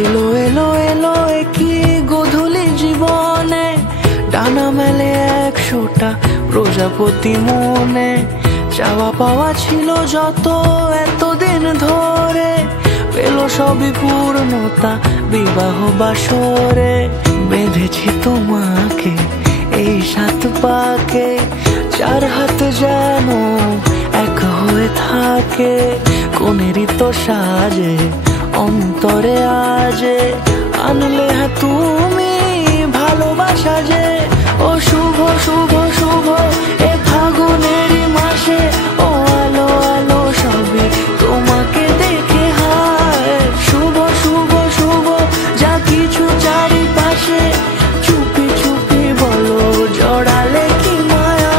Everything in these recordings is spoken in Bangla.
এলো এলো এলো একই গধূলি জীবনে, ডানা মেলে 100টা প্রজাপতি মনে। চাওয়া পাওয়া ছিল যত এতদিন ধরে, পেল সবই পূর্ণতা বিবাহ বাসরে। বেঁধেছি তোমাকে এই 7 পাকে, 4 হাত যেন এক হয়ে থাকে। কোনেরই তো সাজে অন্তরে আজে, আনলে তুমি ভালোবাসা যে। ও শুভ শুভ শুভ এ ফাগুনেরই মাসে, ও আলো আলো সবই তোমাকে দেখে হায়। শুভ শুভ শুভ যা কিছু চারিপাশে, চুপি চুপি বলো জড়ালে কি মায়া।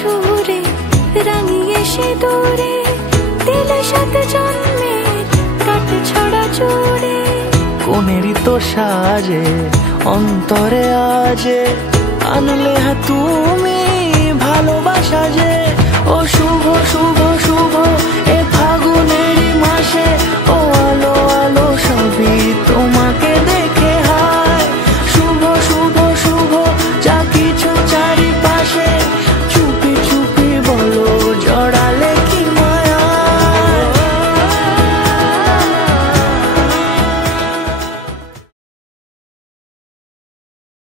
সুরে রাঙিয়ে সে দূরে দিলে 7 জন্মের কাট ছড়া জোরে। কোনেরই তো সাজে অন্তরে আজে, আনলে তুমি ভালোবাসা যে। ও শুভ শুভ শুভ এ